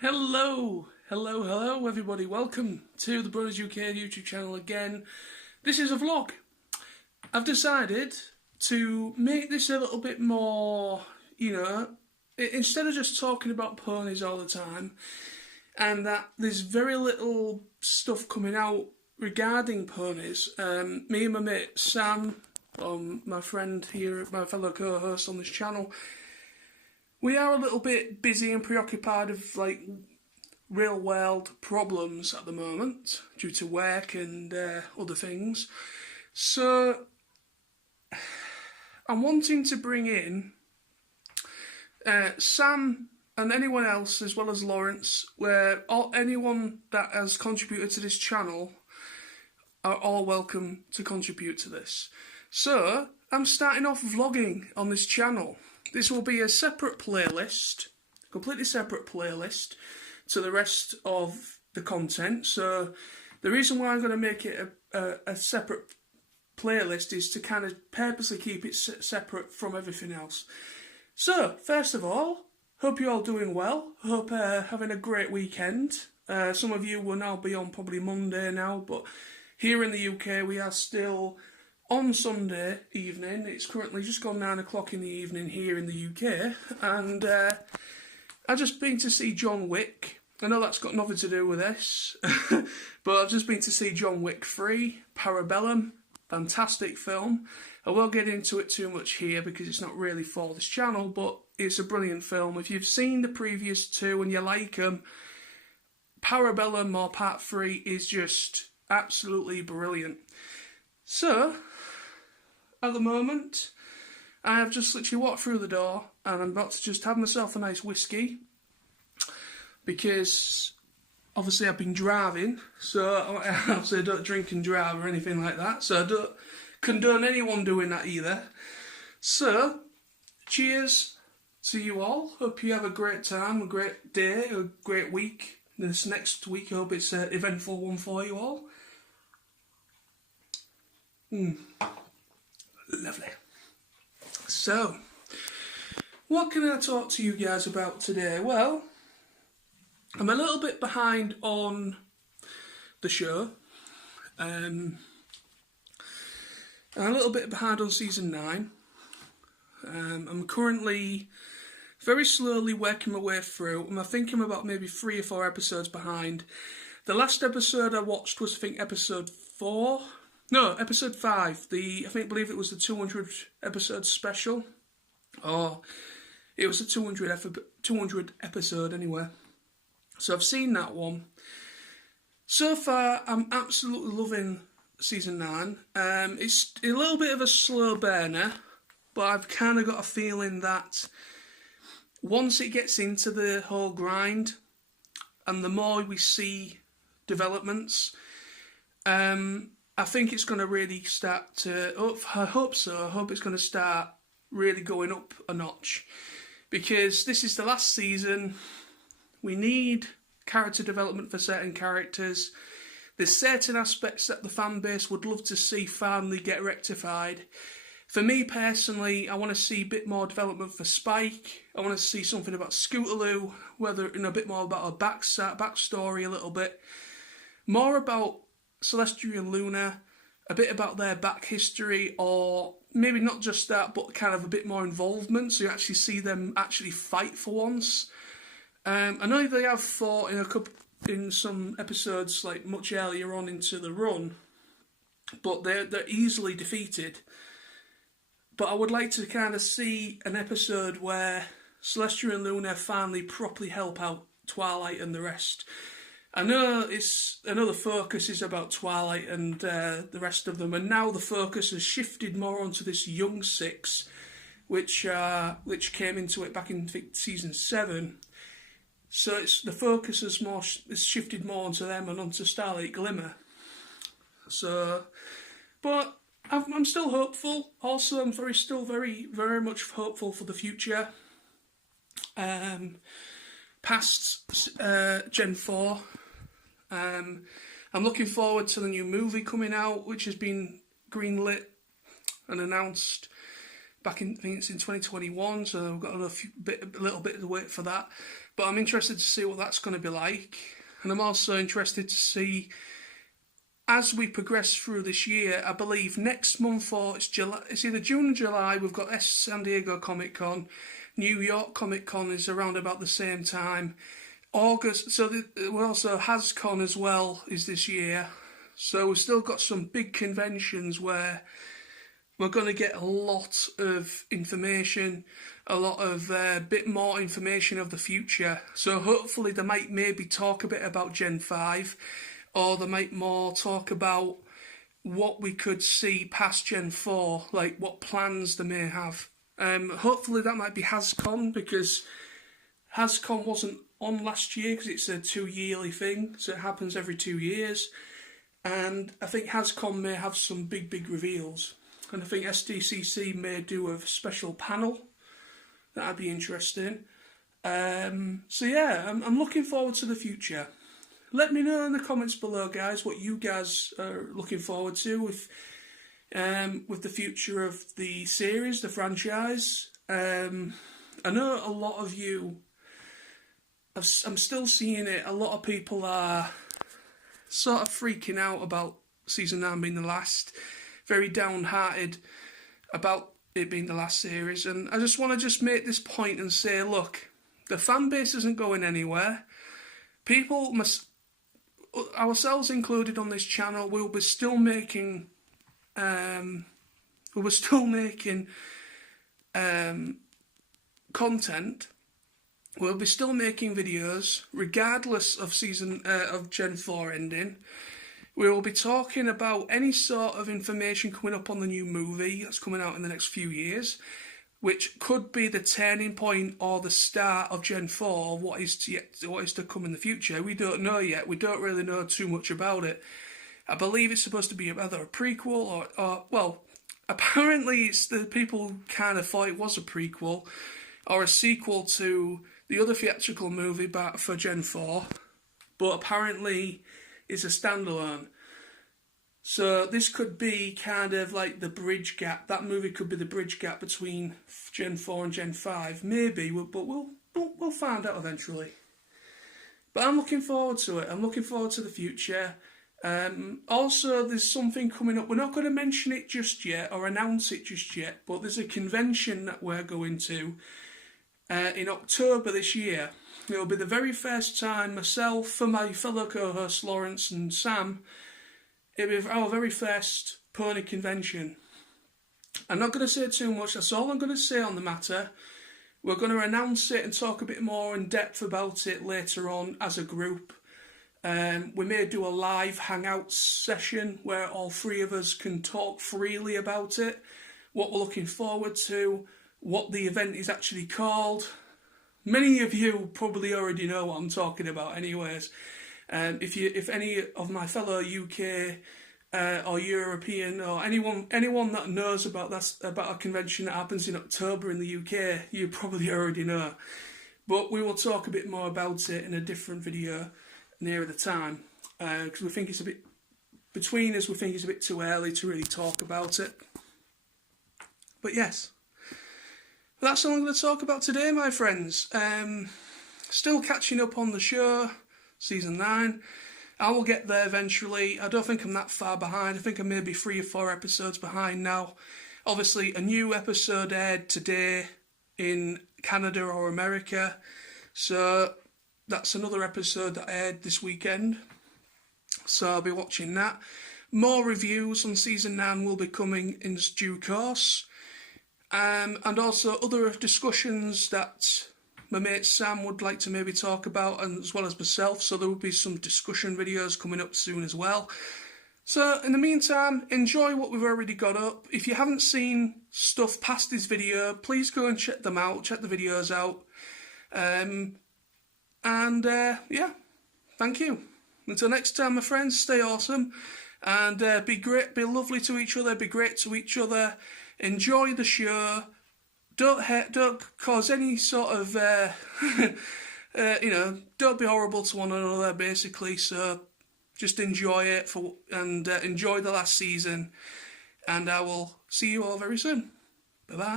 Hello everybody, welcome to the Bronies UK YouTube channel again. This is a vlog. I've decided to make this a little bit more, instead of just talking about ponies all the time, and that there's very little stuff coming out regarding ponies. Me and my mate Sam, my friend here, my fellow co-host on this channel, we are a little bit busy and preoccupied with real world problems at the moment due to work and other things. So I'm wanting to bring in Sam and anyone else, as well as Lawrence, anyone that has contributed to this channel are all welcome to contribute to this. So I'm starting off vlogging on this channel. This will be a separate playlist, completely separate playlist to the rest of the content. So the reason why I'm going to make it a separate playlist is to kind of purposely keep it separate from everything else. So first of all, hope you're all doing well. Hope having a great weekend. Some of you will now be on probably Monday now, but here in the UK we are still on Sunday evening. It's currently just gone 9 o'clock in the evening here in the UK, and I've just been to see John Wick. I know that's got nothing to do with this, but I've just been to see John Wick 3, Parabellum. Fantastic film. I won't get into it too much here because it's not really for this channel, but it's a brilliant film. If you've seen the previous two and you like them, Parabellum or Part 3 is just absolutely brilliant. So at the moment, I have just literally walked through the door and I'm about to just have myself a nice whiskey, because obviously I've been driving, so obviously I don't drink and drive or anything like that, so I don't condone anyone doing that either. So cheers to you all. Hope you have a great time, a great day, a great week. This next week I hope it's an eventful one for you all. Lovely. So, what can I talk to you guys about today? Well, I'm a little bit behind on the show. I'm a little bit behind on season 9. I'm currently very slowly working my way through, and I think I'm about maybe 3 or 4 episodes behind. The last episode I watched was, I think, episode 4. No, episode 5. I believe it was the 200 episode special. Or it was a 200 episode anyway. So I've seen that one. So far, I'm absolutely loving season 9. It's a little bit of a slow burner, but I've kind of got a feeling that once it gets into the whole grind, and the more we see developments, I think it's going to really start to, I hope so, I hope it's going to start really going up a notch. Because this is the last season, we need character development for certain characters. There's certain aspects that the fan base would love to see finally get rectified. For me personally, I want to see a bit more development for Spike. I want to see something about Scootaloo, a bit more about her backstory a little bit. More about Celestia and Luna, a bit about their back history, or maybe not just that, but kind of a bit more involvement, so you actually see them actually fight for once. I know they have fought in some episodes like much earlier on into the run, but they're easily defeated. But I would like to kind of see an episode where Celestia and Luna finally properly help out Twilight and the rest. I know the focus is about Twilight and the rest of them, and now the focus has shifted more onto this young 6, which came into it back in season 7. So the focus is shifted more onto them and onto Starlight Glimmer. So, but I'm still hopeful. Also, I'm still very, very much hopeful for the future. Past Gen 4. I'm looking forward to the new movie coming out, which has been greenlit and announced back in, I think it's in 2021, so we've got a little bit to wait for that. but I'm interested to see what that's going to be like. And I'm also interested to see, as we progress through this year, I believe next month, or it's July, it's either June or July, we've got San Diego Comic Con. New York Comic Con is around about the same time. August, so we also HasCon as well is this year. So we've still got some big conventions where we're going to get a lot of information, a lot of bit more information of the future. So hopefully they might maybe talk a bit about Gen 5, or they might more talk about what we could see past Gen 4, like what plans they may have. Hopefully that might be HasCon, because HasCon wasn't on last year because it's a 2-yearly thing, so it happens every 2 years. And I think HasCon may have some big reveals. And I think SDCC may do a special panel. That'd be interesting. So yeah, I'm looking forward to the future. Let me know in the comments below, guys, what you guys are looking forward to with the future of the series, the franchise. I know a lot of you, I'm still seeing it, a lot of people are sort of freaking out about Season 9 being the last, very downhearted about it being the last series. And I just want to make this point and say, look, the fan base isn't going anywhere. People must, ourselves included on this channel, we'll be still making content. We'll be still making videos regardless of of Gen 4 ending. We will be talking about any sort of information coming up on the new movie that's coming out in the next few years, which could be the turning point or the start of Gen 4, what is to come in the future. We don't know yet. We don't really know too much about it. I believe it's supposed to be either a prequel or well, apparently it's the people kind of thought it was a prequel or a sequel to the other theatrical movie for Gen 4, but apparently it's a standalone. So this could be kind of like the bridge gap. That movie could be the bridge gap between Gen 4 and Gen 5, maybe, but we'll find out eventually. But I'm looking forward to it. I'm looking forward to the future. Also, there's something coming up. We're not going to mention it just yet or announce it just yet, but there's a convention that we're going to in October this year. It'll be the very first time myself, for my fellow co-hosts Lawrence and Sam, it'll be our very first pony convention. I'm not going to say too much, that's all I'm going to say on the matter. We're going to announce it and talk a bit more in depth about it later on as a group. We may do a live hangout session where all three of us can talk freely about it, what we're looking forward to, what the event is actually called. Many of you probably already know what I'm talking about anyways. If any of my fellow UK or European or anyone that knows about a convention that happens in October in the UK, you probably already know. But we will talk a bit more about it in a different video nearer the time, because we think it's a bit, between us, we think it's a bit too early to really talk about it. But yes, that's all I'm going to talk about today, my friends. Still catching up on the show, Season 9. I will get there eventually. I don't think I'm that far behind. I think I'm maybe 3 or 4 episodes behind now. Obviously, a new episode aired today in Canada or America, so that's another episode that aired this weekend. So I'll be watching that. More reviews on Season 9 will be coming in due course. And also other discussions that my mate Sam would like to maybe talk about, and as well as myself, so there will be some discussion videos coming up soon as well. So in the meantime, enjoy what we've already got up. If you haven't seen stuff past this video, please go and check them out, check the videos out. Yeah, thank you. Until next time, my friends, stay awesome, and be great, be lovely to each other, be great to each other. Enjoy the show. Don't cause any sort of, don't be horrible to one another, basically. So just enjoy it and enjoy the last season. And I will see you all very soon. Bye-bye.